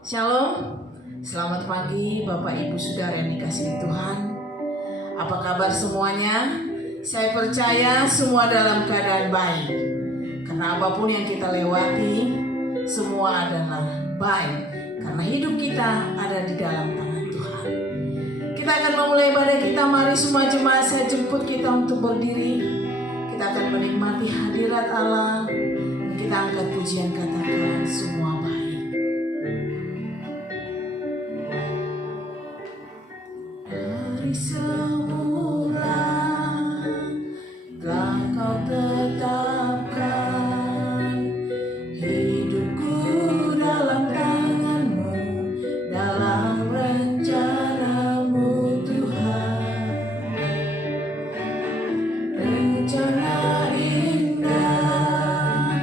Shalom, selamat pagi Bapak Ibu Saudara yang dikasihi Tuhan. Apa kabar semuanya? Saya percaya semua dalam keadaan baik. Karena apapun yang kita lewati, semua adalah baik. Karena hidup kita ada di dalam tangan Tuhan. Kita akan memulai ibadah kita. Mari semua jemaat, saya jemput kita untuk berdiri. Kita akan menikmati hadirat Allah. Kita angkat pujian, katakan semua baik. Dari semula telah Kau tetapkan hidupku dalam tangan-Mu, dalam rencana-Mu Tuhan. Rencana indah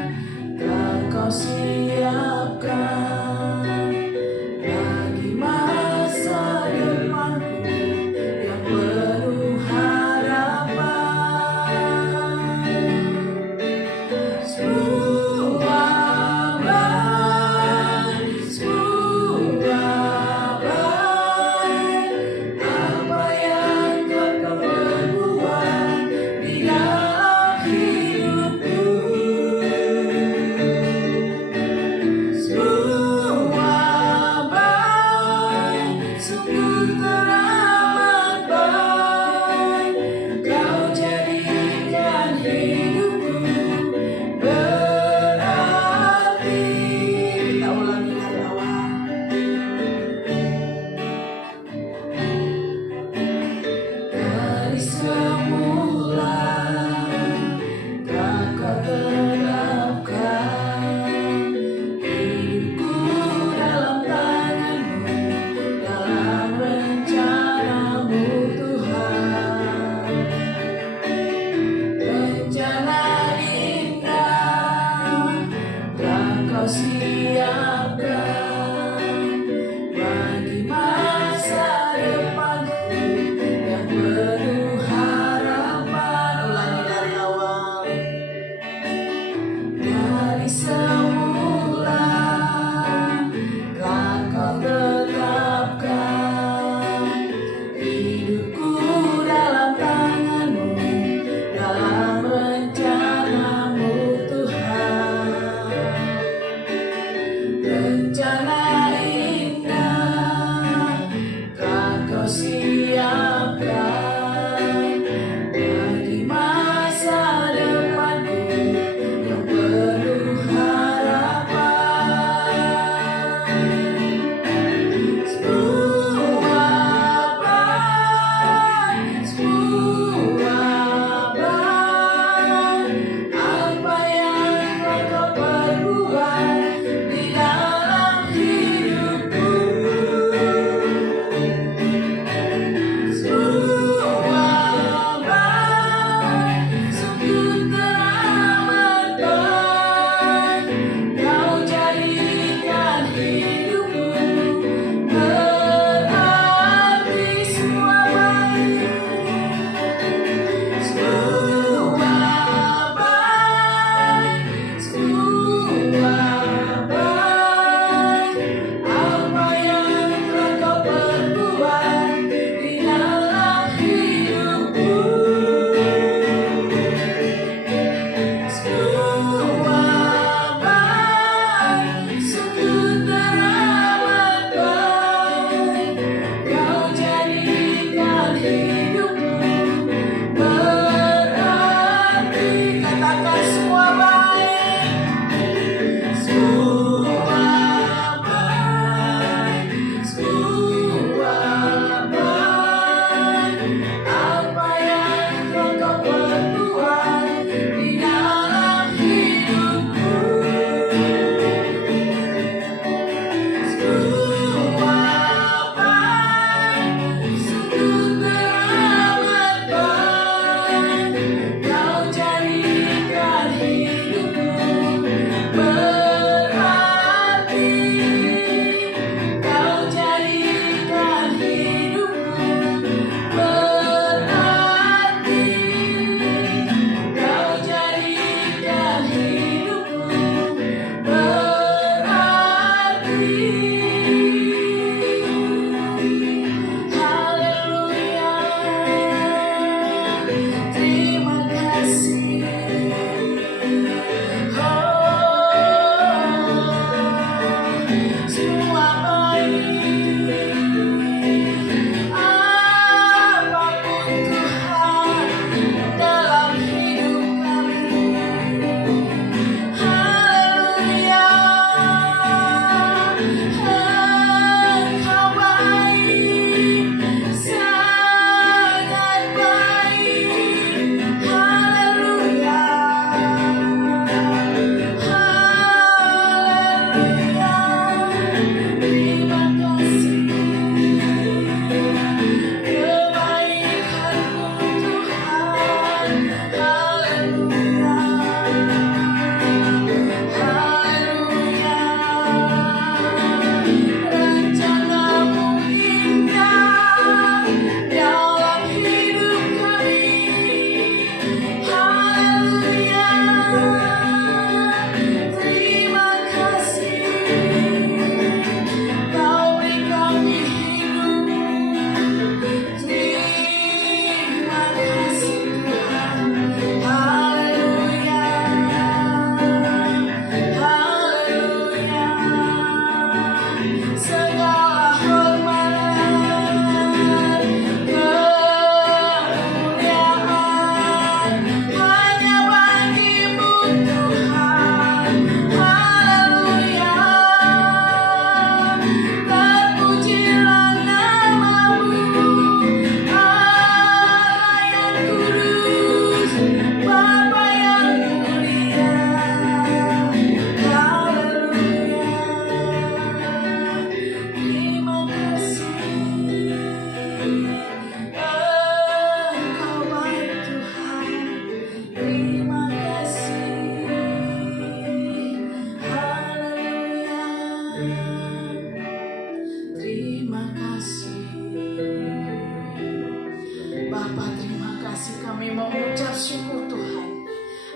telah Kau siapkan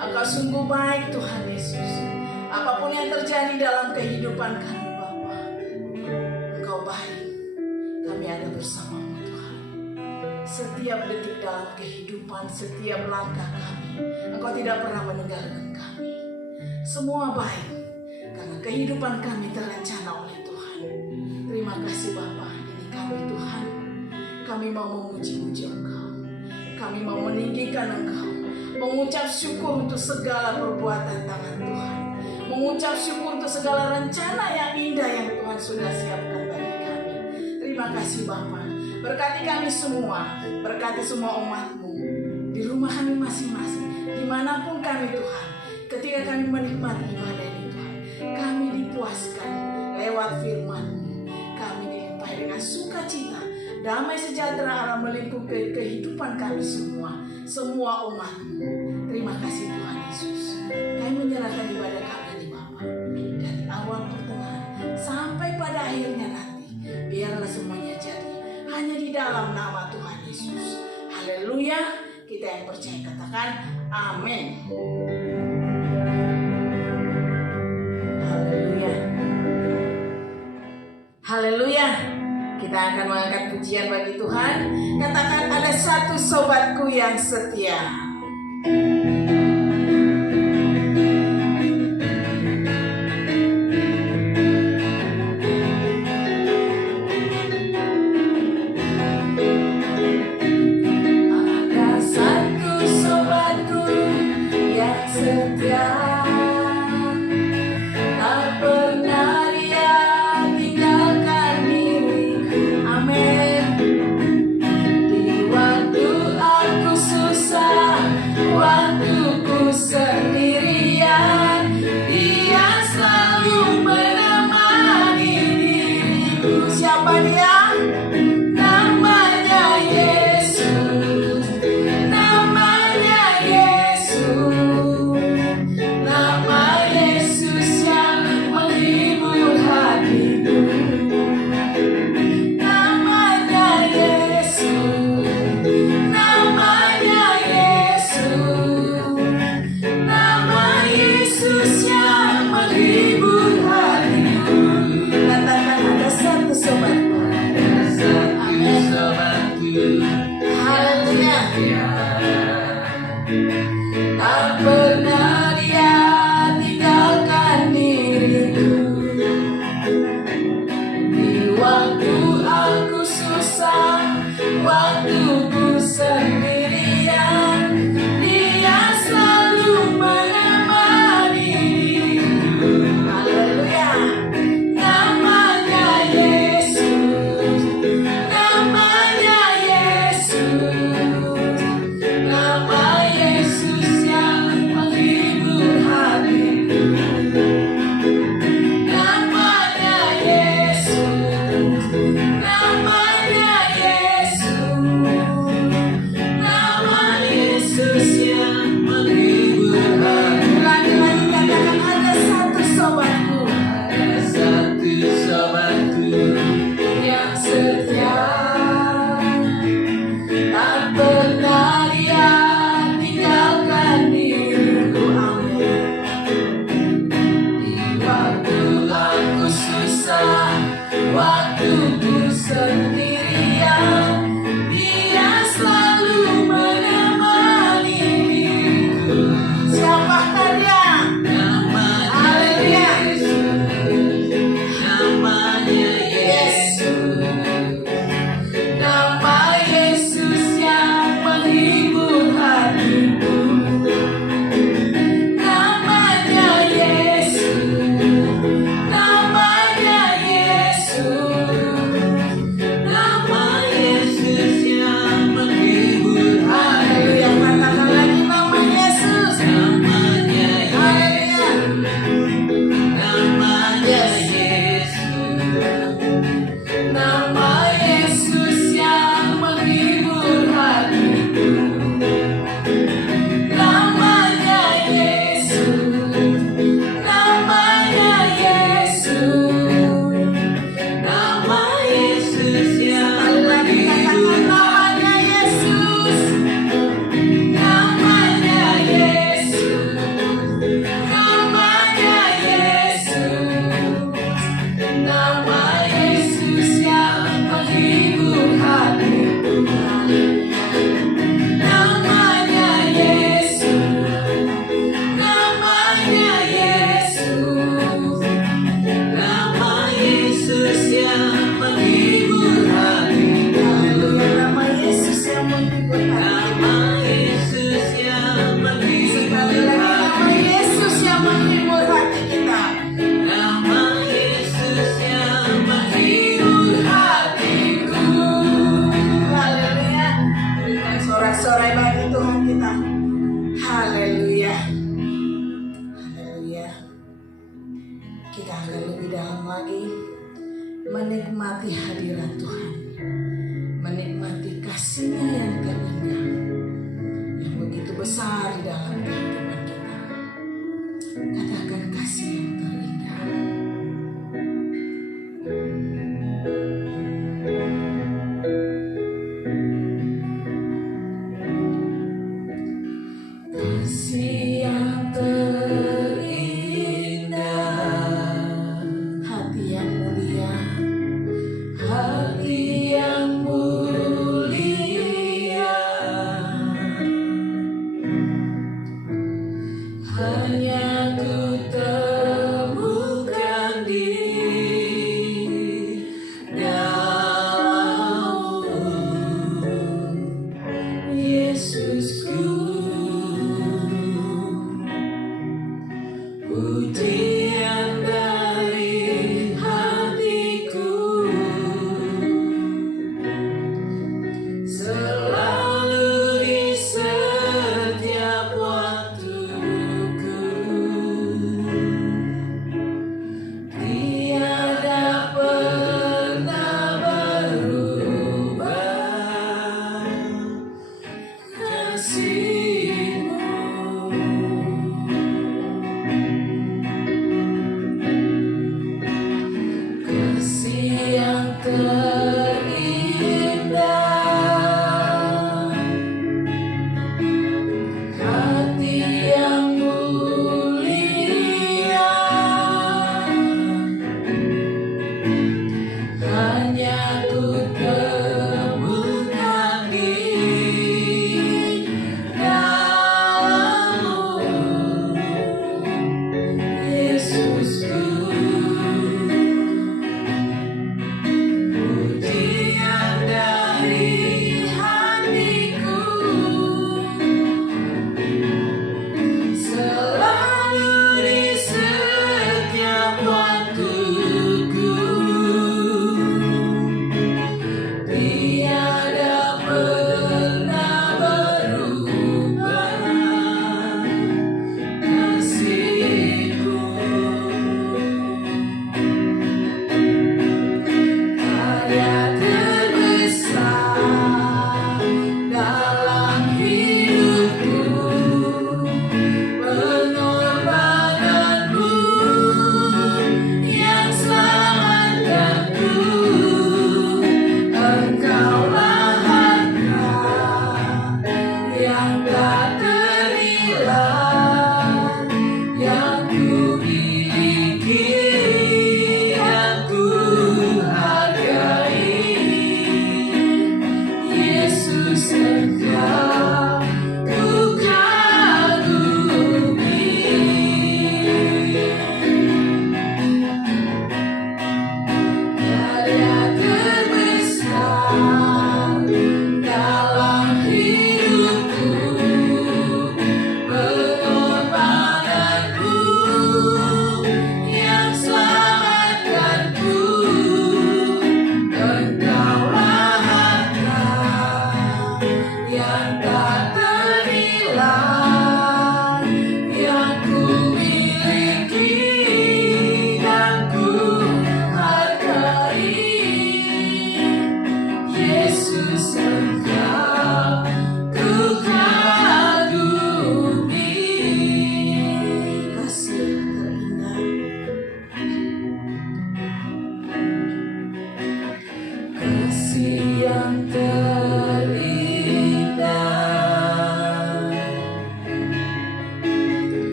Engkau sungguh baik Tuhan Yesus. Apapun yang terjadi dalam kehidupan kami Bapa, Engkau baik. Kami ada bersamamu Tuhan. Setiap detik dalam kehidupan, setiap langkah kami, Engkau tidak pernah meninggalkan kami. Semua baik, karena kehidupan kami terencana oleh Tuhan. Terima kasih Bapa. Ini kami Tuhan. Kami mau memuji-muji Engkau. Kami mau meninggikan Engkau. Mengucap syukur untuk segala perbuatan tangan Tuhan. Mengucap syukur untuk segala rencana yang indah yang Tuhan sudah siapkan bagi kami. Terima kasih Bapa. Berkati kami semua. Berkati semua umat-Mu. Di rumah kami masing-masing. Dimanapun kami Tuhan. Ketika kami menikmati ibadah ini Tuhan. Kami dipuaskan lewat firman-Mu. Kami dilimpahi dengan sukacita. Damai sejahtera Allah melingkupi kehidupan kami semua umat-Mu. Terima kasih Tuhan Yesus. Kami menyerahkan ibadah kami ini Bapa, dari awal pertengahan sampai pada akhirnya nanti. Biarlah semuanya jadi hanya di dalam nama Tuhan Yesus. Haleluya. Kita yang percaya katakan amin. Haleluya. Haleluya. Kita akan mengangkat pujian bagi Tuhan. Katakan ada satu sobatku yang setia. Ada satu sobatku yang setia. Tak pernah dia tinggalkan diriku. Amin. Di waktu aku susah, waktu ku sendirian, dia selalu menemani diriku. Siapa dia? Namanya Yesus. Namanya Yesus. Nama Yesus yang menghibur hatiku. Namanya Yesus. Namanya Yesus. Nama Yesus yang menghibur hatiku. Katakan ada satu sobatku. Amin. Haleluya. Tak pernah dia tinggalkan diriku. Di waktu aku susah, waktu ku sendirian, dia selalu menemani diriku. Haleluya. Namanya Yesus. Namanya Yesus. Nama Yesus yang menghibur menikmati hadirat Tuhan, menikmati kasih-Nya yang terindah, yang begitu besar di dalam kehidupan kita. Katakan kasih yang terindah. Kasih yang terindah, hati yang mulia, hati yang mulia, hanya ku temukan di dalam Yesusku. Pujian dari hatiku selalu di setiap waktuku.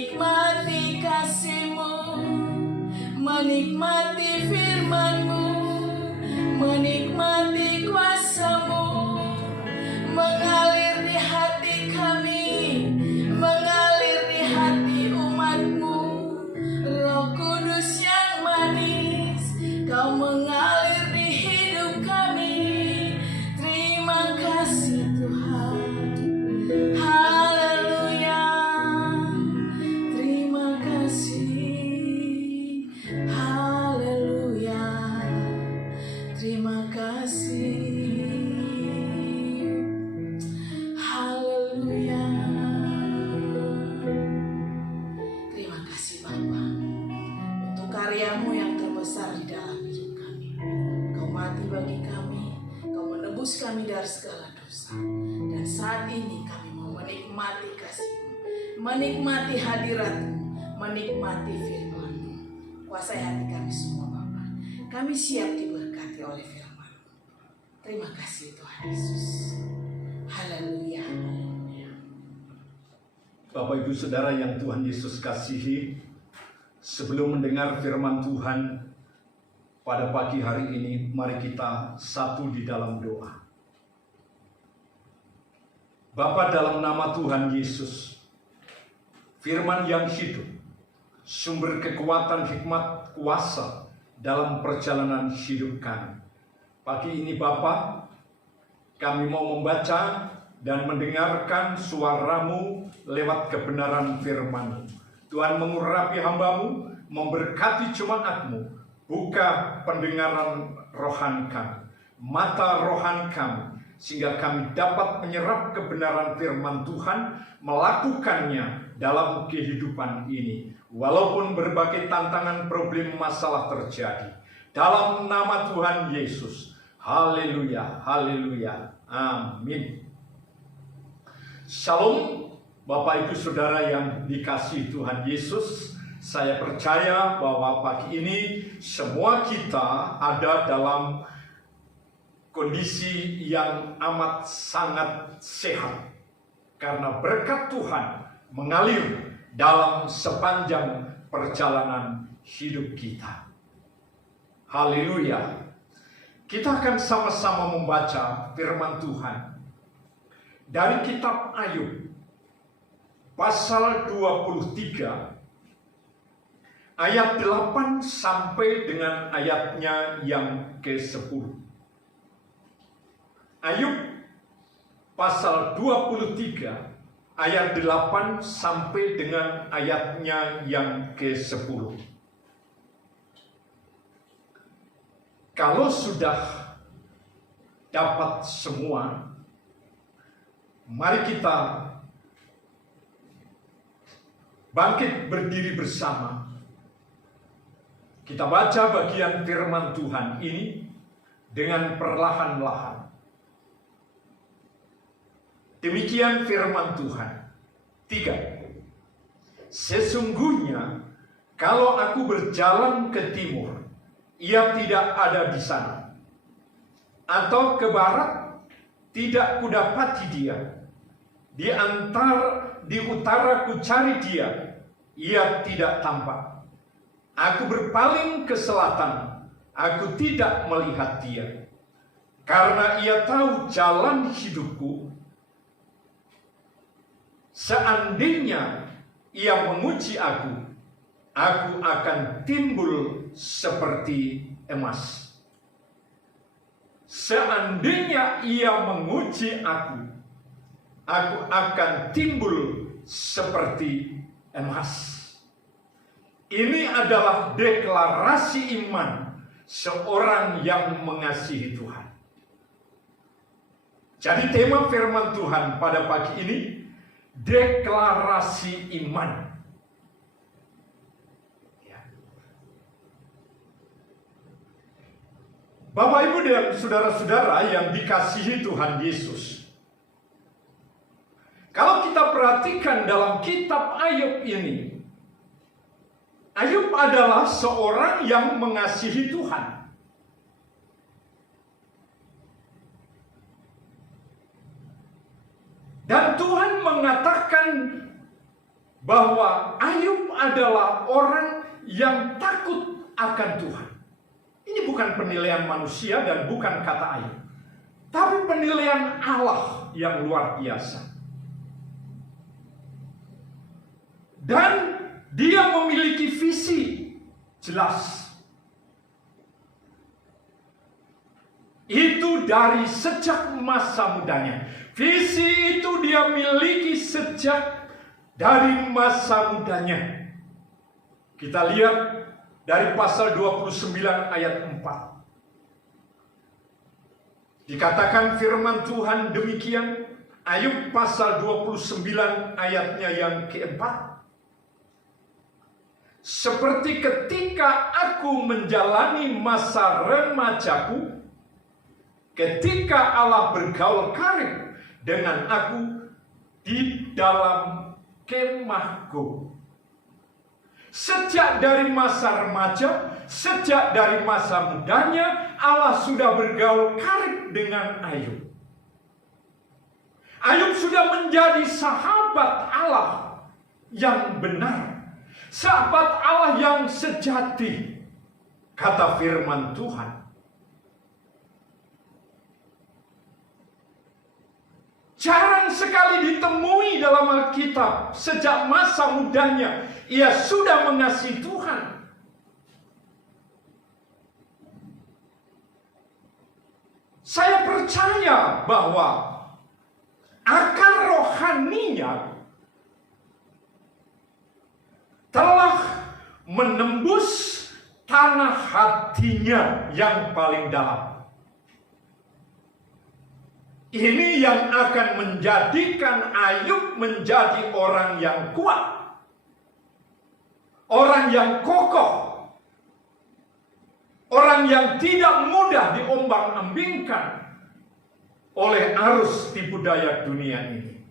menikmati kasih-Mu, menikmati firman-Mu, menikmati kuasa-Mu, mengalir di hati kami, mengalir di hati umat-Mu. Roh Kudus yang manis, Kau mengalir di hidup kami. Terima kasih Tuhan. Haleluya. Terima kasih. Haleluya. Terima kasih. Haleluya. Terima kasih Bapa untuk karya-Mu yang terbesar di dalam hidup kami. Kau mati bagi kami, Kau menebus kami dari segala dosa. Dan saat ini kami mau menikmati kasih-Mu, menikmati hadirat-Mu, menikmati firman-Mu. Kuasai hati kami semua Bapa. Kami siap diberkati oleh firman-Mu. Terima kasih Tuhan Yesus. Haleluya. Bapak Ibu Saudara yang Tuhan Yesus kasihi, sebelum mendengar firman Tuhan pada pagi hari ini, mari kita satu di dalam doa. Bapa, dalam nama Tuhan Yesus, firman yang hidup, sumber kekuatan, hikmat, kuasa dalam perjalanan hidup kami. Pagi ini Bapa, kami mau membaca dan mendengarkan suara-Mu lewat kebenaran firman-Mu. Tuhan mengurapi hamba-Mu, memberkati jemaat-Mu, buka pendengaran rohani kami, mata rohani kami, sehingga kami dapat menyerap kebenaran firman Tuhan, melakukannya dalam kehidupan ini. Walaupun berbagai tantangan, problem, masalah terjadi. Dalam nama Tuhan Yesus. Haleluya, haleluya, amin. Shalom, Bapak Ibu Saudara yang dikasihi Tuhan Yesus. Saya percaya bahwa pagi ini semua kita ada dalam kondisi yang amat sangat sehat. Karena berkat Tuhan mengalir dalam sepanjang perjalanan hidup kita. Haleluya. Kita akan sama-sama membaca firman Tuhan dari kitab Ayub pasal 23 ayat 8 sampai dengan ayatnya yang ke-10. Ayub pasal 23 ayat 8 sampai dengan ayatnya yang ke-10. Kalau sudah dapat semua, mari kita bangkit berdiri bersama. Kita baca bagian firman Tuhan ini dengan perlahan-lahan. Demikian firman Tuhan. 3. Sesungguhnya kalau aku berjalan ke timur, Ia tidak ada di sana. Atau ke barat, tidak kudapati Dia. Di utara ku cari Dia, Ia tidak tampak. Aku berpaling ke selatan, aku tidak melihat Dia. Karena Ia tahu jalan hidupku. Seandainya Ia menguji aku akan timbul seperti emas. Seandainya Ia menguji aku akan timbul seperti emas. Ini adalah deklarasi iman seorang yang mengasihi Tuhan. Jadi tema firman Tuhan pada pagi ini, deklarasi iman. Bapak, Ibu, dan saudara-saudara yang dikasihi Tuhan Yesus. Kalau kita perhatikan dalam kitab Ayub ini, Ayub adalah seorang yang mengasihi Tuhan. Dan Tuhan mengatakan bahwa Ayub adalah orang yang takut akan Tuhan. Ini bukan penilaian manusia dan bukan kata Ayub, tapi penilaian Allah yang luar biasa. Dan dia memiliki visi jelas. Itu dari sejak masa mudanya. Visi itu dia miliki sejak dari masa mudanya. Kita lihat dari pasal 29 ayat 4. Dikatakan firman Tuhan demikian, Ayub pasal 29 ayatnya yang keempat. Seperti ketika aku menjalani masa remajaku, ketika Allah bergaul karib dengan aku di dalam kemahku. Sejak dari masa remaja, sejak dari masa mudanya, Allah sudah bergaul karib dengan Ayub. Ayub sudah menjadi sahabat Allah yang benar, sahabat Allah yang sejati, kata firman Tuhan. Jarang sekali ditemui dalam Alkitab sejak masa mudanya ia sudah mengasihi Tuhan. Saya percaya bahwa akar rohaninya telah menembus tanah hatinya yang paling dalam. Ini yang akan menjadikan Ayub menjadi orang yang kuat, orang yang kokoh, orang yang tidak mudah diombang-ambingkan oleh arus tipu daya dunia ini.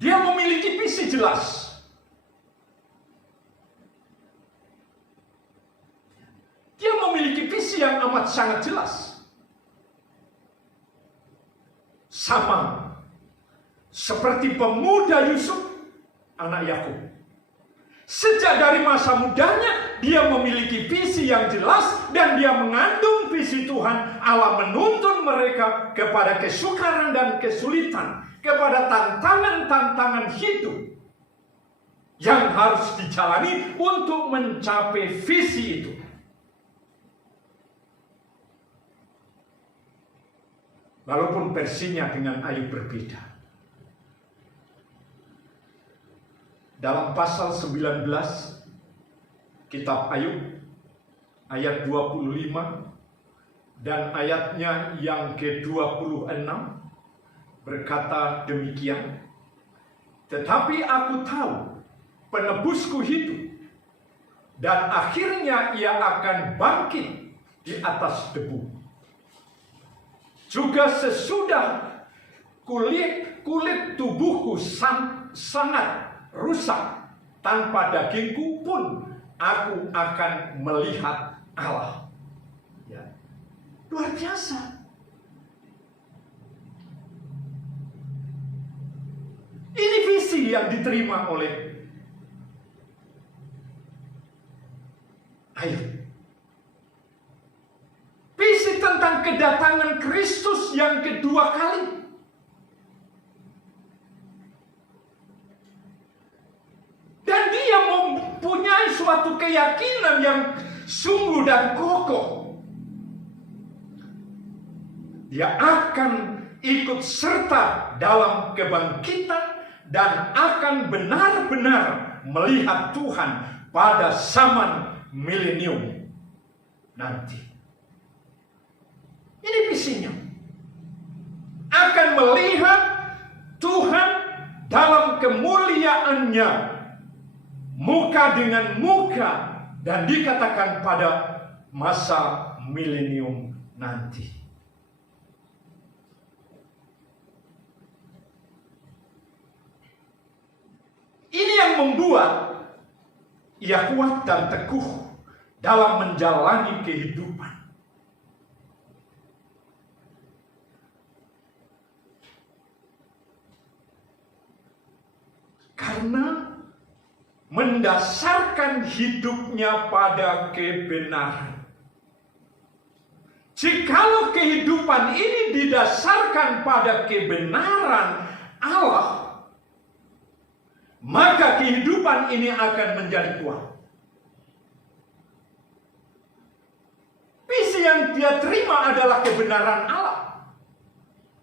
Dia memiliki visi jelas. Dia memiliki visi yang amat sangat jelas. Sama seperti pemuda Yusuf, anak Yakub. Sejak dari masa mudanya, dia memiliki visi yang jelas dan dia mengandung visi Tuhan. Allah menuntun mereka kepada kesukaran dan kesulitan, kepada tantangan-tantangan hidup yang harus dijalani untuk mencapai visi itu. Walaupun versinya dengan Ayub berbeda. Dalam pasal 19 kitab Ayub ayat 25 dan ayatnya yang ke-26 berkata demikian, tetapi aku tahu penebusku hidup dan akhirnya ia akan bangkit di atas debu. Juga sesudah kulit tubuhku sangat rusak, tanpa dagingku pun aku akan melihat Allah. Ya. Luar biasa. Ini visi yang diterima oleh Ayub. Visi tentang kedatangan Kristus yang kedua kali. Dan dia mempunyai suatu keyakinan yang sungguh dan kokoh. Dia akan ikut serta dalam kebangkitan dan akan benar-benar melihat Tuhan pada zaman milenium nanti. Ini visinya. Akan melihat Tuhan dalam kemuliaannya, muka dengan muka, dan dikatakan pada masa milenium nanti. Ini yang membuat ia kuat dan teguh dalam menjalani kehidupan. karena mendasarkan hidupnya pada kebenaran. Jikalau kehidupan ini didasarkan pada kebenaran Allah, maka kehidupan ini akan menjadi kuat. Visi yang dia terima adalah kebenaran Allah.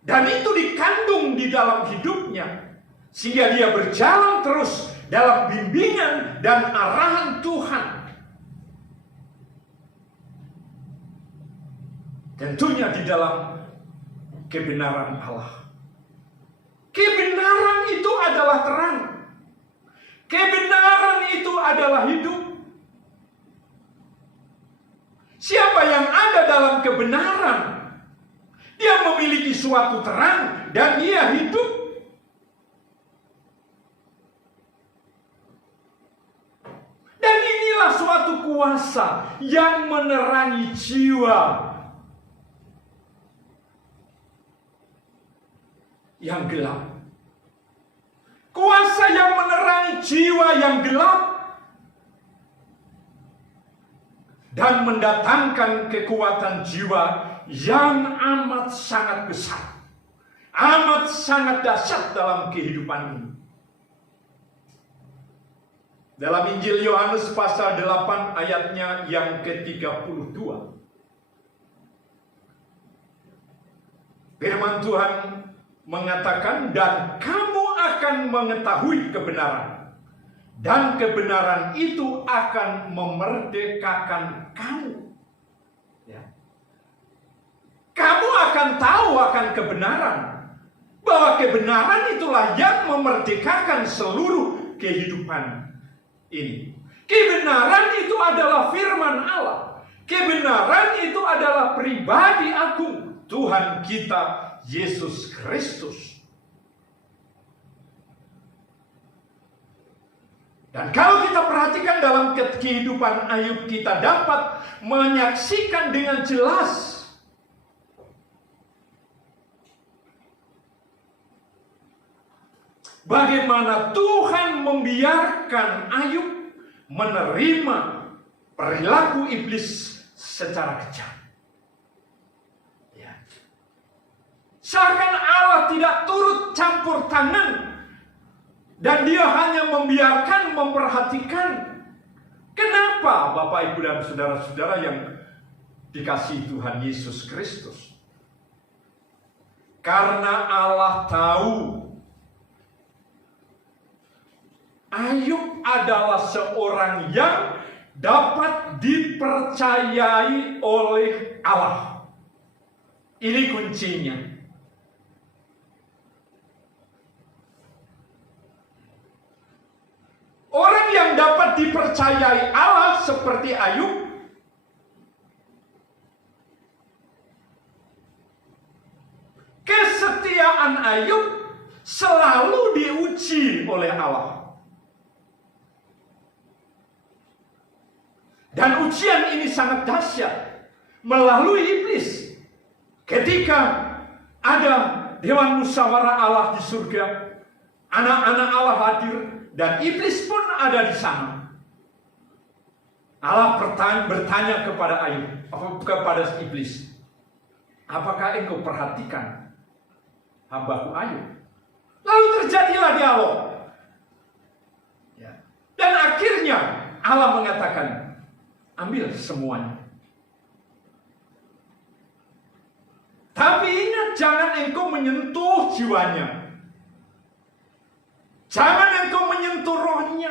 Dan itu dikandung di dalam hidupnya. Sehingga dia berjalan terus dalam bimbingan dan arahan Tuhan. Tentunya di dalam kebenaran Allah. Kebenaran itu adalah terang. Kebenaran itu adalah hidup. Siapa yang ada dalam kebenaran, dia memiliki suatu terang dan dia hidup. Dan inilah suatu kuasa yang menerangi jiwa yang gelap. Kuasa yang menerangi jiwa yang gelap dan mendatangkan kekuatan jiwa yang amat sangat besar, amat sangat dahsyat dalam kehidupan ini. Dalam Injil Yohanes pasal 8 ayatnya yang ke-32, firman Tuhan mengatakan, dan kamu akan mengetahui kebenaran, dan kebenaran itu akan memerdekakan kamu. Ya. Kamu akan tahu akan kebenaran, bahwa kebenaran itulah yang memerdekakan seluruh kehidupan ini. Kebenaran itu adalah firman Allah. Kebenaran itu adalah pribadi agung Tuhan kita Yesus Kristus. Dan kalau kita perhatikan dalam kehidupan Ayub, kita dapat menyaksikan dengan jelas bagaimana Tuhan membiarkan Ayub menerima perilaku iblis secara kejam. Seakan Allah tidak turut campur tangan, dan dia hanya membiarkan, memperhatikan. Kenapa Bapak, Ibu, dan saudara-saudara yang dikasihi Tuhan Yesus Kristus? Karena Allah tahu Ayub adalah seorang yang dapat dipercayai oleh Allah. Ini kuncinya. Orang yang dapat dipercayai Allah seperti Ayub, kesetiaan Ayub selalu diuji oleh Allah. Dan ujian ini sangat dahsyat melalui iblis. Ketika ada Dewan Musyawarah Allah di surga, anak-anak Allah hadir, dan iblis pun ada di sana. Allah bertanya kepada Ayub, kepada iblis, apakah engkau perhatikan hambaku Ayub? Lalu terjadilah dialog. Dan akhirnya Allah mengatakan, ambil semuanya. Tapi ingat, jangan engkau menyentuh jiwanya. Jangan engkau menyentuh rohnya.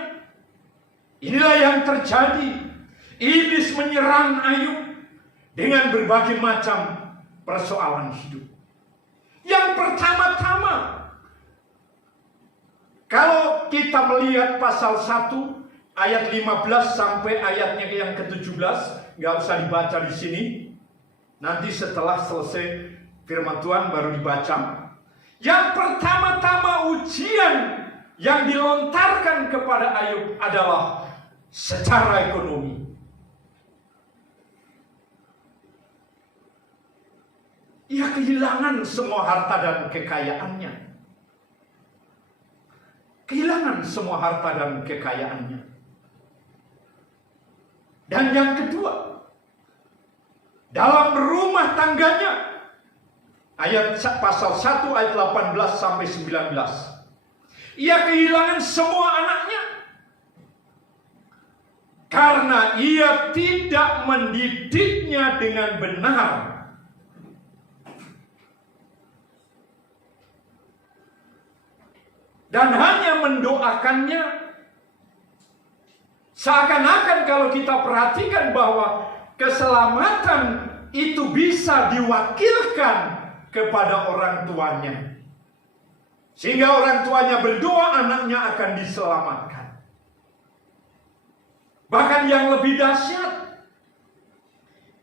Inilah yang terjadi. Iblis menyerang Ayub dengan berbagai macam persoalan hidup. Yang pertama-tama, kalau kita melihat pasal 1 ayat 15 sampai ayatnya yang ke-17, nggak usah dibaca di sini. Nanti setelah selesai firman Tuhan baru dibaca. Yang pertama-tama ujian yang dilontarkan kepada Ayub adalah secara ekonomi. Ia kehilangan semua harta dan kekayaannya. kehilangan semua harta dan kekayaannya. Dan yang kedua, dalam rumah tangganya, pasal 1 ayat 18 sampai 19, ia kehilangan semua anaknya karena ia tidak mendidiknya dengan benar. Dan hanya mendoakannya. Seakan-akan kalau kita perhatikan bahwa keselamatan itu bisa diwakilkan kepada orang tuanya. Sehingga orang tuanya berdoa, anaknya akan diselamatkan. Bahkan yang lebih dahsyat,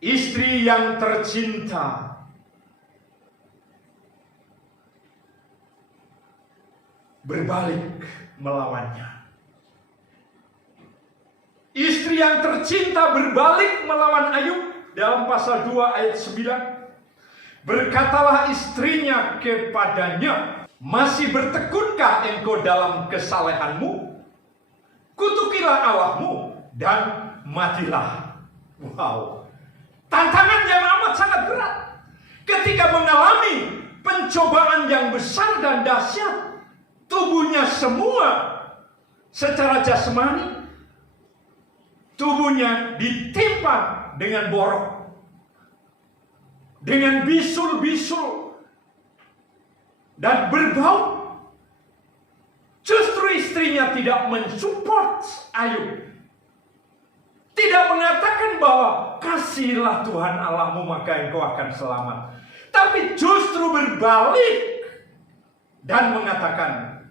istri yang tercinta berbalik melawannya. Istri yang tercinta berbalik melawan Ayub dalam pasal 2 ayat 9. Berkatalah istrinya kepadanya, masih bertekunkah engkau dalam kesalehanmu? Kutukilah Allahmu dan matilah. Wow, tantangan yang amat sangat berat. Ketika mengalami pencobaan yang besar dan dahsyat, tubuhnya semua secara jasmani, tubuhnya ditimpa dengan borok, dengan bisul-bisul, dan berbau. Justru istrinya tidak mensupport Ayub. Tidak mengatakan bahwa kasihilah Tuhan Allahmu maka engkau akan selamat. Tapi justru berbalik dan mengatakan,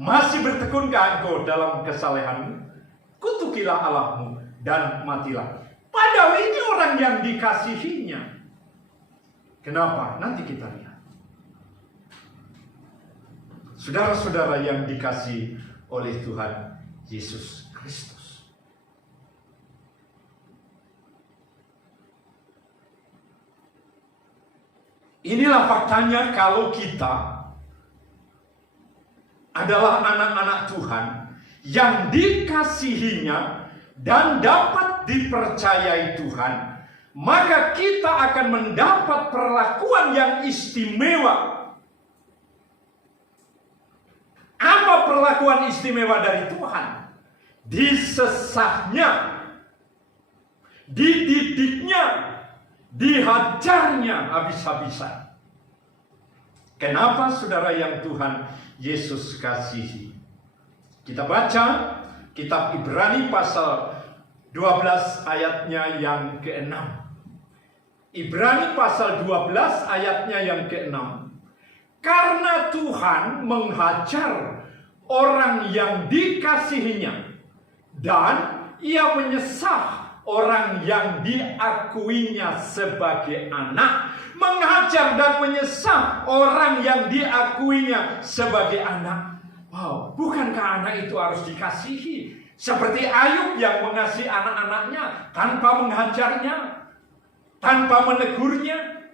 masih bertekunkah engkau dalam kesalehanmu? Kutukilah Allahmu dan matilah. Padahal ini orang yang dikasihinya. Kenapa? Nanti kita lihat. Saudara-saudara yang dikasihi oleh Tuhan Yesus Kristus. Inilah faktanya kalau kita adalah anak-anak Tuhan yang dikasihinya dan dapat dipercayai Tuhan, maka kita akan mendapat perlakuan yang istimewa. Apa perlakuan istimewa dari Tuhan? Disesahnya, dididiknya, dihajarnya habis-habisan. Kenapa saudara yang Tuhan Yesus kasihi? Kita baca kitab Ibrani pasal 12 ayatnya yang ke-6. Ibrani pasal 12 ayatnya yang ke-6. Karena Tuhan menghajar orang yang dikasihinya dan ia menyesah orang yang diakuinya sebagai anak. Menghajar dan menyesah orang yang diakuinya sebagai anak. Wow, bukankah anak itu harus dikasihi? Seperti Ayub yang mengasihi anak-anaknya tanpa menghajarnya, tanpa menegurnya.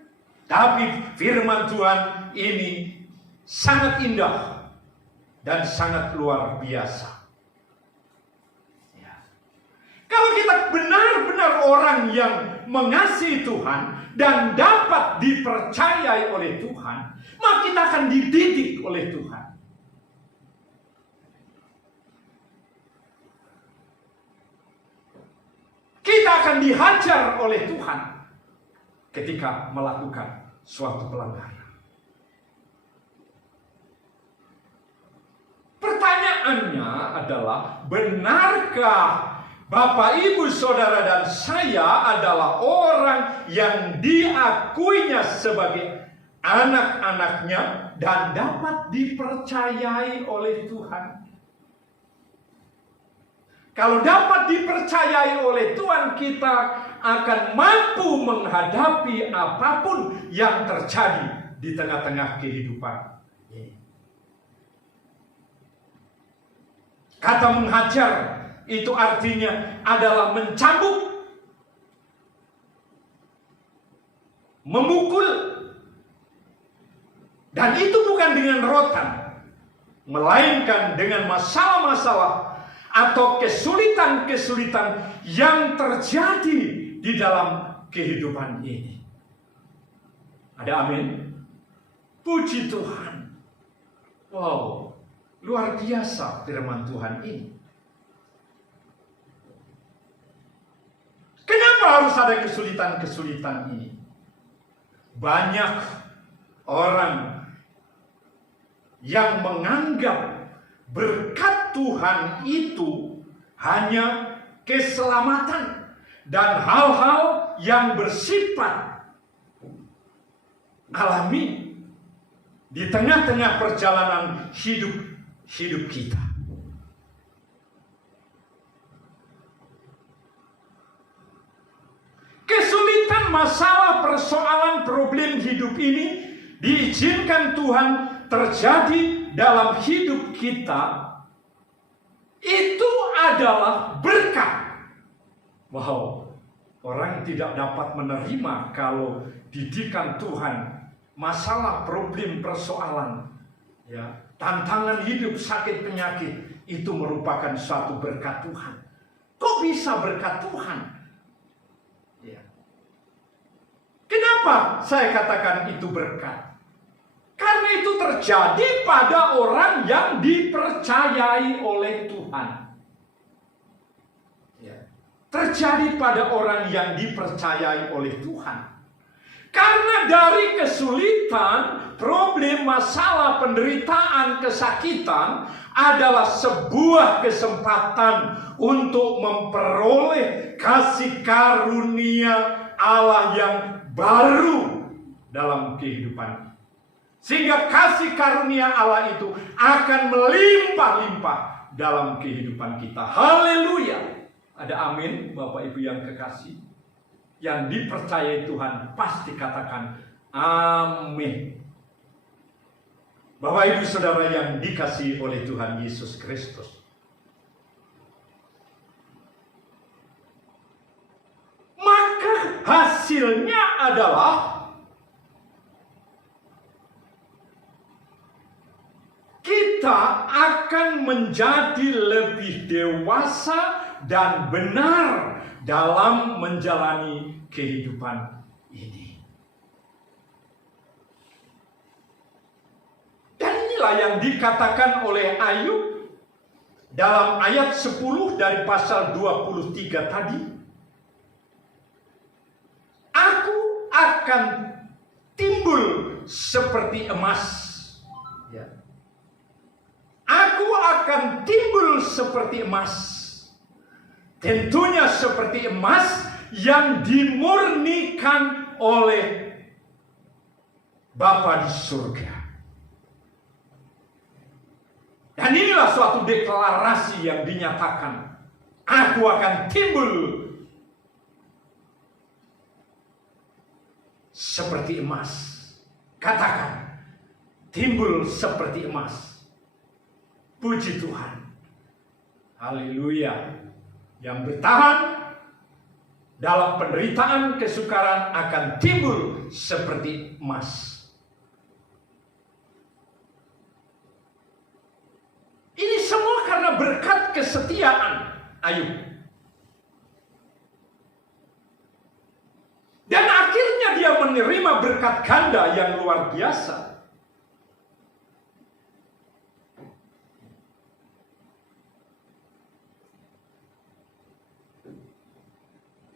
Tapi firman Tuhan ini sangat indah dan sangat luar biasa. Ya. Kalau kita benar-benar orang yang mengasihi Tuhan dan dapat dipercayai oleh Tuhan, maka kita akan dididik oleh Tuhan. Kita akan dihajar oleh Tuhan ketika melakukan suatu pelanggaran. Pertanyaannya adalah, benarkah Bapak, Ibu, Saudara, dan saya adalah orang yang diakuinya sebagai anak-anaknya dan dapat dipercayai oleh Tuhan? Kalau dapat dipercayai oleh Tuhan, kita akan mampu menghadapi apapun yang terjadi di tengah-tengah kehidupan. Kata menghajar itu artinya adalah mencambuk, memukul, dan itu bukan dengan rotan, melainkan dengan masalah-masalah atau kesulitan-kesulitan yang terjadi di dalam kehidupan ini. Ada amin? Puji Tuhan. Wow, luar biasa firman Tuhan ini. Kenapa harus ada kesulitan-kesulitan ini? Banyak orang yang menganggap berkat Tuhan itu hanya keselamatan dan hal-hal yang bersifat alami di tengah-tengah perjalanan hidup kita. Kesulitan, masalah, persoalan, problem hidup ini diizinkan Tuhan terjadi dalam hidup kita, itu adalah berkat. Wow, orang tidak dapat menerima kalau didikan Tuhan, masalah, problem, persoalan, ya, tantangan hidup, sakit, penyakit, itu merupakan suatu berkat Tuhan. Kok bisa berkat Tuhan? Ya. Kenapa saya katakan itu berkat? Karena itu terjadi pada orang yang dipercayai oleh Tuhan. Ya. Terjadi pada orang yang dipercayai oleh Tuhan. Karena dari kesulitan, problem, masalah, penderitaan, kesakitan adalah sebuah kesempatan untuk memperoleh kasih karunia Allah yang baru dalam kehidupan. Sehingga kasih karunia Allah itu akan melimpah-limpah dalam kehidupan kita. Haleluya. Ada amin, Bapak Ibu yang kekasih. Yang dipercayai Tuhan pasti katakan amin. Bapak Ibu Saudara yang dikasihi oleh Tuhan Yesus Kristus. Maka hasilnya adalah kita akan menjadi lebih dewasa dan benar dalam menjalani kehidupan ini. Dan inilah yang dikatakan oleh Ayub dalam ayat 10 dari pasal 23 tadi. Aku akan timbul seperti emas. Ya. Aku akan timbul seperti emas. Tentunya seperti emas yang dimurnikan oleh Bapa di surga. Dan inilah suatu deklarasi yang dinyatakan. Aku akan timbul seperti emas. Katakan, timbul seperti emas. Puji Tuhan. Haleluya. Yang bertahan dalam penderitaan, kesukaran akan timbul seperti emas. Ini semua karena berkat kesetiaan Ayub. Dan akhirnya dia menerima berkat ganda yang luar biasa.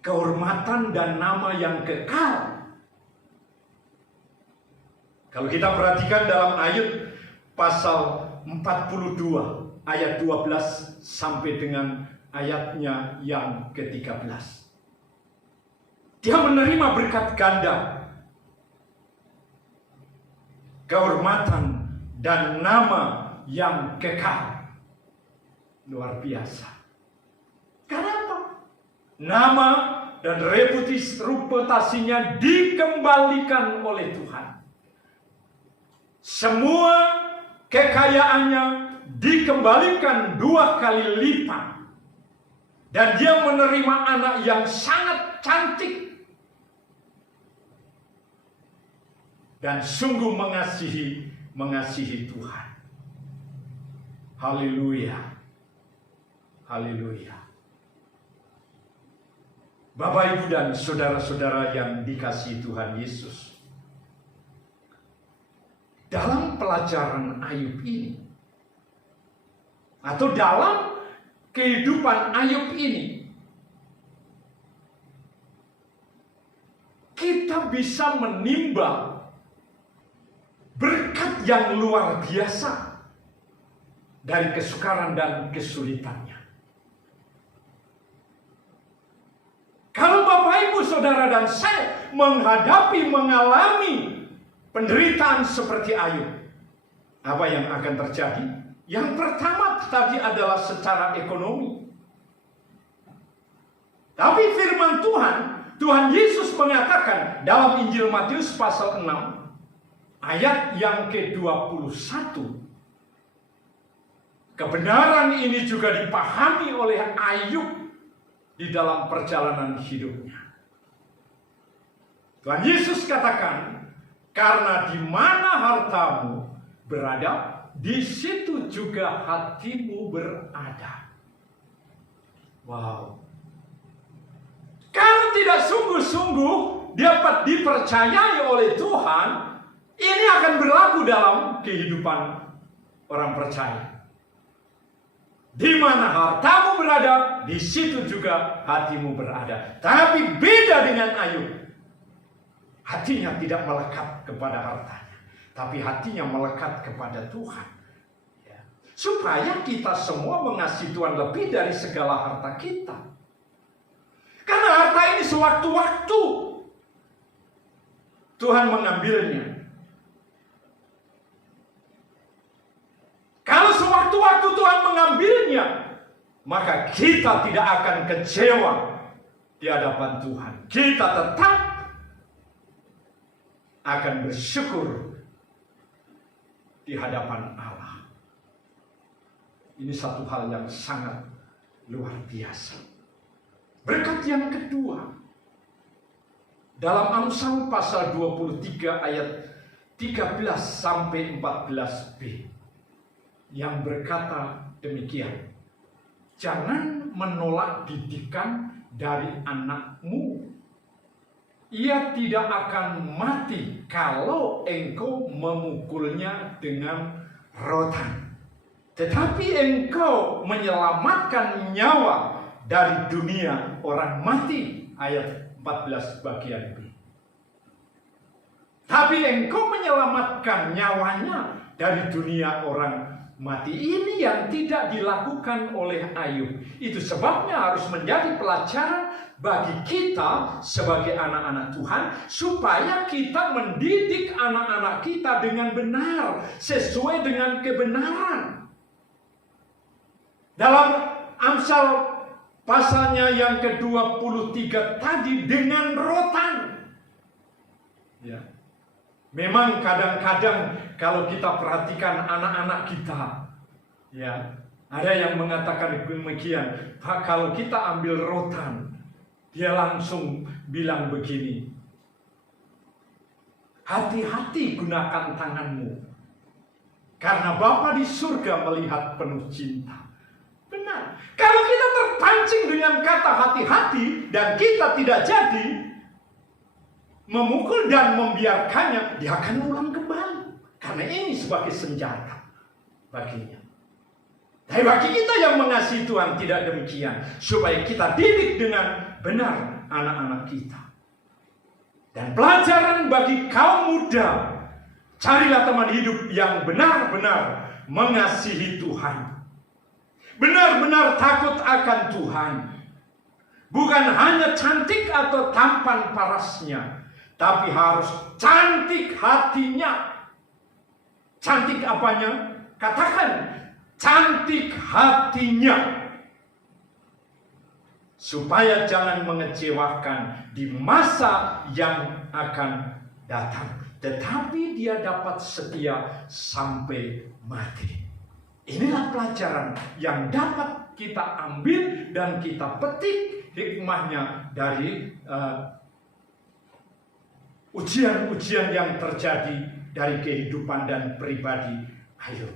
Kehormatan dan nama yang kekal. Kalau kita perhatikan dalam Ayub pasal 42 ayat 12 sampai dengan ayatnya yang ke-13. Dia menerima berkat ganda, kehormatan dan nama yang kekal. Luar biasa. Kenapa? Nama dan reputasinya dikembalikan oleh Tuhan. Semua kekayaannya dikembalikan 2 kali lipat. Dan dia menerima anak yang sangat cantik. Dan sungguh mengasihi Tuhan. Haleluya. Haleluya. Bapak, Ibu, dan saudara-saudara yang dikasihi Tuhan Yesus, dalam pelajaran Ayub ini, atau dalam kehidupan Ayub ini, kita bisa menimbang berkat yang luar biasa dari kesukaran dan kesulitannya. Kalau Bapak, Ibu, Saudara, dan saya mengalami penderitaan seperti Ayub, apa yang akan terjadi? Yang pertama tadi adalah secara ekonomi. Tapi firman Tuhan Yesus mengatakan dalam Injil Matius pasal 6 ayat yang ke-21, kebenaran ini juga dipahami oleh Ayub di dalam perjalanan hidupnya. Tuhan Yesus katakan, karena di mana hartamu berada, di situ juga hatimu berada. Wow. Kalau tidak sungguh-sungguh dapat dipercayai oleh Tuhan, ini akan berlaku dalam kehidupan orang percaya. Di mana hartamu berada, di situ juga hatimu berada. Tapi beda dengan Ayub. Hatinya tidak melekat kepada hartanya, tapi hatinya melekat kepada Tuhan. Ya. Supaya kita semua mengasihi Tuhan lebih dari segala harta kita. Karena harta ini sewaktu-waktu Tuhan mengambilnya. Kalau sewaktu-waktu Tuhan mengambilnya, maka kita tidak akan kecewa di hadapan Tuhan. Kita tetap akan bersyukur di hadapan Allah. Ini satu hal yang sangat luar biasa. Berkat yang kedua, dalam Amsal pasal 23 ayat 13 sampai 14b, yang berkata demikian, jangan menolak didikan dari anakmu. Ia tidak akan mati kalau engkau memukulnya dengan rotan. Tetapi engkau menyelamatkan nyawa dari dunia orang mati. Ayat 14 bagian B. Tapi engkau menyelamatkan nyawanya dari dunia orang mati. Ini yang tidak dilakukan oleh Ayub. Itu sebabnya harus menjadi pelajaran bagi kita sebagai anak-anak Tuhan, supaya kita mendidik anak-anak kita dengan benar, sesuai dengan kebenaran. Dalam Amsal pasalnya yang ke-23 tadi, dengan rotan. Ya. Memang kadang-kadang kalau kita perhatikan anak-anak kita, ya, ada yang mengatakan demikian, Pak, kalau kita ambil rotan, dia langsung bilang begini, hati-hati gunakan tanganmu, karena Bapa di surga melihat penuh cinta. Benar. Kalau kita terpancing dengan kata hati-hati dan kita tidak jadi memukul dan membiarkannya, dia akan ulang kembali. Karena ini sebagai senjata baginya. Tapi bagi kita yang mengasihi Tuhan tidak demikian. Supaya kita didik dengan benar anak-anak kita. Dan pelajaran bagi kaum muda, carilah teman hidup yang benar-benar mengasihi Tuhan. Benar-benar takut akan Tuhan. Bukan hanya cantik atau tampan parasnya, tapi harus cantik hatinya. Cantik apanya? Katakan, cantik hatinya. Supaya jangan mengecewakan di masa yang akan datang. Tetapi dia dapat setia sampai mati. Inilah pelajaran yang dapat kita ambil dan kita petik hikmahnya dari ujian-ujian yang terjadi dari kehidupan dan pribadi Ayub.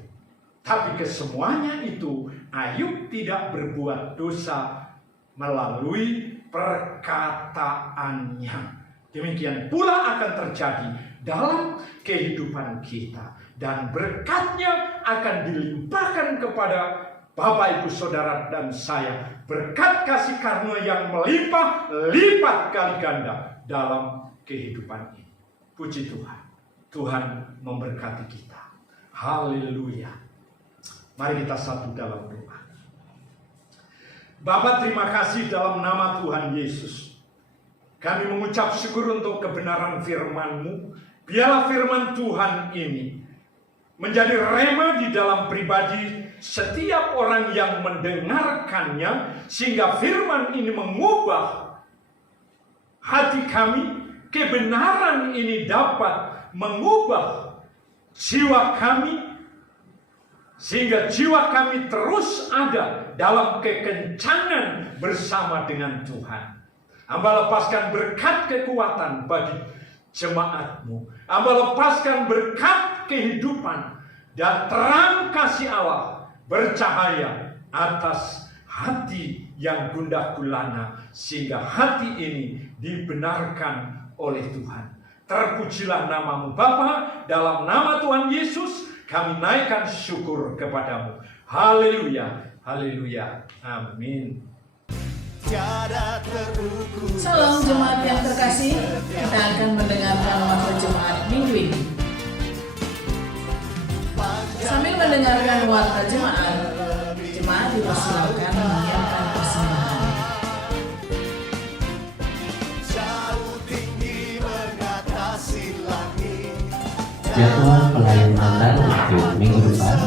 Tapi kesemuanya itu Ayub tidak berbuat dosa melalui perkataannya. Demikian pula akan terjadi dalam kehidupan kita. Dan berkatnya akan dilimpahkan kepada Bapak, Ibu, Saudara, dan saya. Berkat kasih karunia yang melimpah lipat kali ganda dalam kehidupan ini. Puji Tuhan. Tuhan memberkati kita. Haleluya. Mari kita satu dalam doa. Bapa, terima kasih dalam nama Tuhan Yesus. Kami mengucap syukur untuk kebenaran firman-Mu. Biarlah firman Tuhan ini menjadi rema di dalam pribadi setiap orang yang mendengarkannya, sehingga firman ini mengubah hati kami. Kebenaran ini dapat mengubah jiwa kami, sehingga jiwa kami terus ada dalam kekencangan bersama dengan Tuhan. Hamba lepaskan berkat kekuatan bagi jemaat-Mu. Hamba lepaskan berkat kehidupan dan terang kasih Allah bercahaya atas hati yang gundah gulana, sehingga hati ini dibenarkan oleh Tuhan. Terpujilah nama-Mu Bapa, dalam nama Tuhan Yesus kami naikkan syukur kepadamu. Haleluya, haleluya, amin. Salam jemaat yang terkasih, kita akan mendengarkan waktu jemaat minggu ini. Sambil mendengarkan warta jemaat, jemaat dipersilakan menyiapkan persembahan. Jadwal pelayanan Natal untuk minggu depan.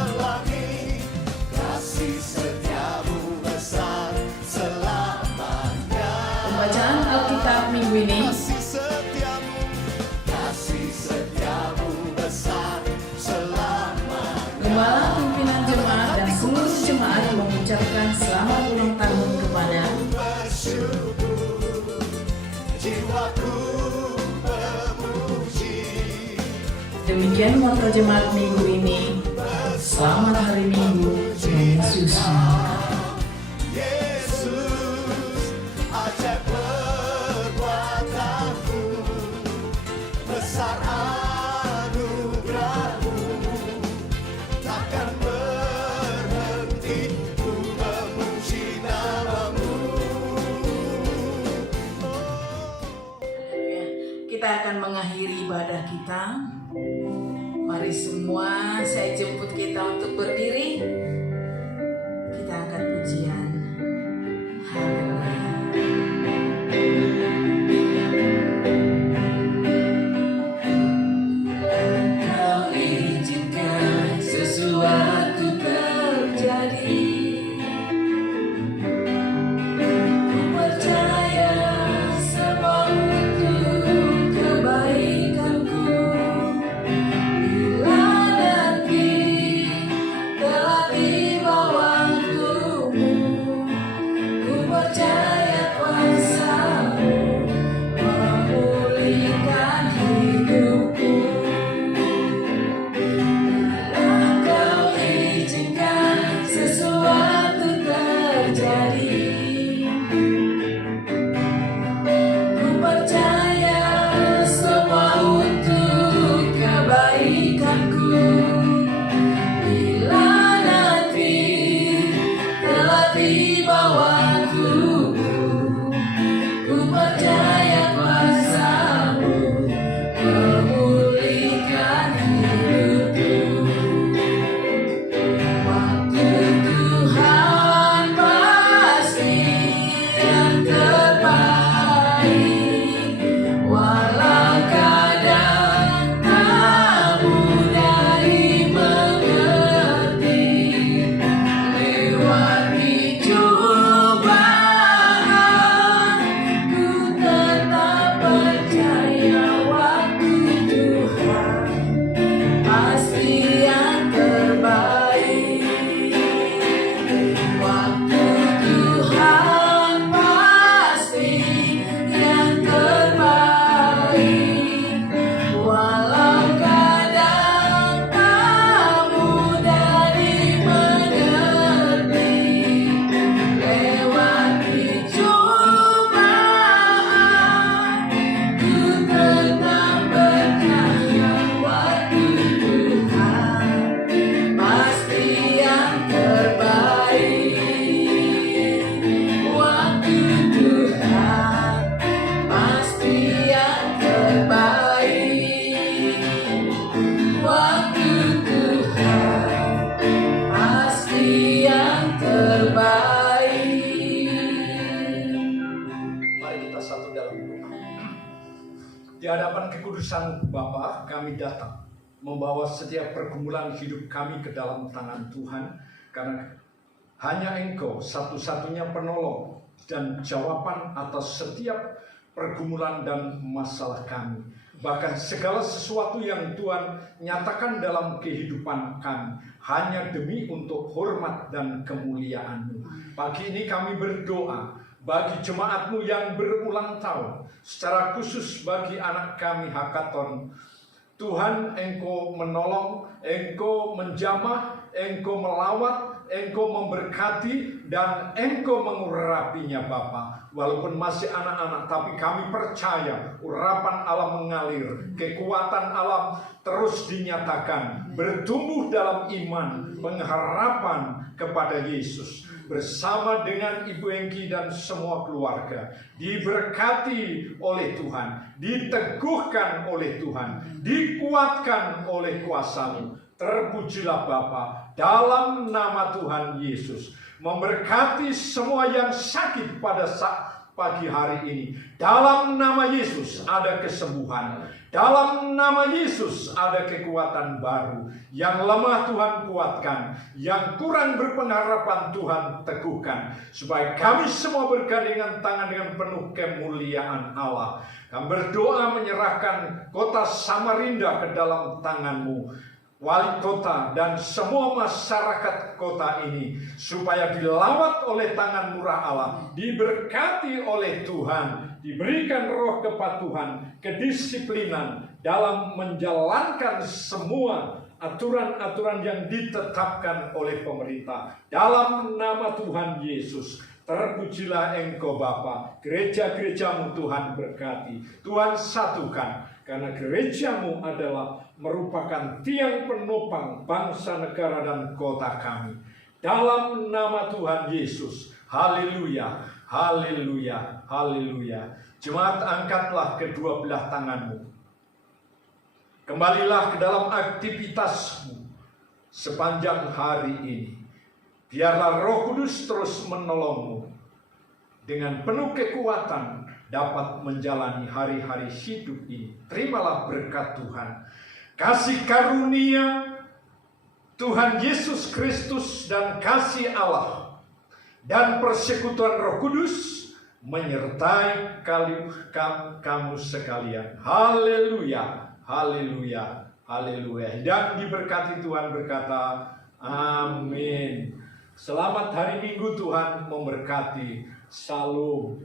Pembacaan Alkitab minggu ini Gembala, pimpinan jemaat, dan seluruh jemaat mengucapkan selamat ulang tahun kepada Demikian warta jemaat minggu ini. Selamat hari Minggu, Tuhan Yesus memberkati. Yesus, ajaib perbuatanmu, besar anugerahmu, takkan berhenti ku memuji nama-Mu. Kita akan mengakhiri ibadah kita. Mari semua saya jemput kita untuk berdiri. Kita angkat pujian. Haleluya. Kau izinkan sesuatu terjadi. Ku percaya semua untuk kebaikanku. Bila nanti telah tiba waktumu, ku percaya kuasa-Mu memulihkan hidupku. Bila Kau izinkan sesuatu terjadi, ku percaya semua untuk kebaikanku. Bila nanti telah tiba waktumu, ku percaya kuasa-Mu memulihkan hidupku. Waktu Tuhan pasti yang terbaik, walau kadang tak mudah dimengerti. Lewati cobaan, ku tetap percaya waktu Tuhan pasti yang terbaik. Waktu Tuhan pasti yang terbaik, walau kadang tak mudah dimengerti. hadapan kekudusan Bapa, kami datang membawa setiap pergumulan hidup kami ke dalam tangan Tuhan, karena hanya Engkau satu-satunya penolong dan jawaban atas setiap pergumulan dan masalah kami. Bahkan segala sesuatu yang Tuhan nyatakan dalam kehidupan kami hanya demi untuk hormat dan kemuliaan-Mu. Pagi ini kami berdoa bagi jemaat-Mu yang berulang tahun, secara khusus bagi anak kami Hakaton. Tuhan, Engkau menolong, Engkau menjamah, Engkau melawat, Engkau memberkati, dan Engkau mengurapinya Bapa. Walaupun masih anak-anak, tapi kami percaya urapan Allah mengalir, kekuatan Allah terus dinyatakan, bertumbuh dalam iman, pengharapan kepada Yesus. Bersama dengan Ibu Engki dan semua keluarga, diberkati oleh Tuhan, diteguhkan oleh Tuhan, dikuatkan oleh kuasa-Mu. Terpujilah Bapa dalam nama Tuhan Yesus. Memberkati semua yang sakit pada saat pagi hari ini. Dalam nama Yesus ada kesembuhan. Dalam nama Yesus ada kekuatan baru. Yang lemah Tuhan kuatkan, yang kurang berpengharapan Tuhan teguhkan, supaya kami semua bergandengan tangan dengan penuh kemuliaan Allah. Kami berdoa menyerahkan kota Samarinda ke dalam tangan-Mu, wali kota dan semua masyarakat kota ini, supaya dilawat oleh tangan murah Allah, diberkati oleh Tuhan, diberikan roh kepatuhan, kedisiplinan dalam menjalankan semua aturan-aturan yang ditetapkan oleh pemerintah. Dalam nama Tuhan Yesus, terpujilah Engkau Bapa. Gereja-gereja-Mu Tuhan berkati, Tuhan satukan, karena gereja-Mu adalah merupakan tiang penopang bangsa, negara, dan kota kami. Dalam nama Tuhan Yesus, haleluya, haleluya, haleluya. Jemaat, angkatlah kedua belah tanganmu. Kembalilah ke dalam aktivitasmu sepanjang hari ini. Biarlah Roh Kudus terus menolongmu dengan penuh kekuatan dapat menjalani hari-hari hidup ini. Terimalah berkat Tuhan. Kasih karunia Tuhan Yesus Kristus dan kasih Allah dan persekutuan Roh Kudus menyertai kamu sekalian. Haleluya, haleluya, haleluya. Dan diberkati Tuhan berkata, amin. Selamat hari Minggu, Tuhan memberkati. Shalom.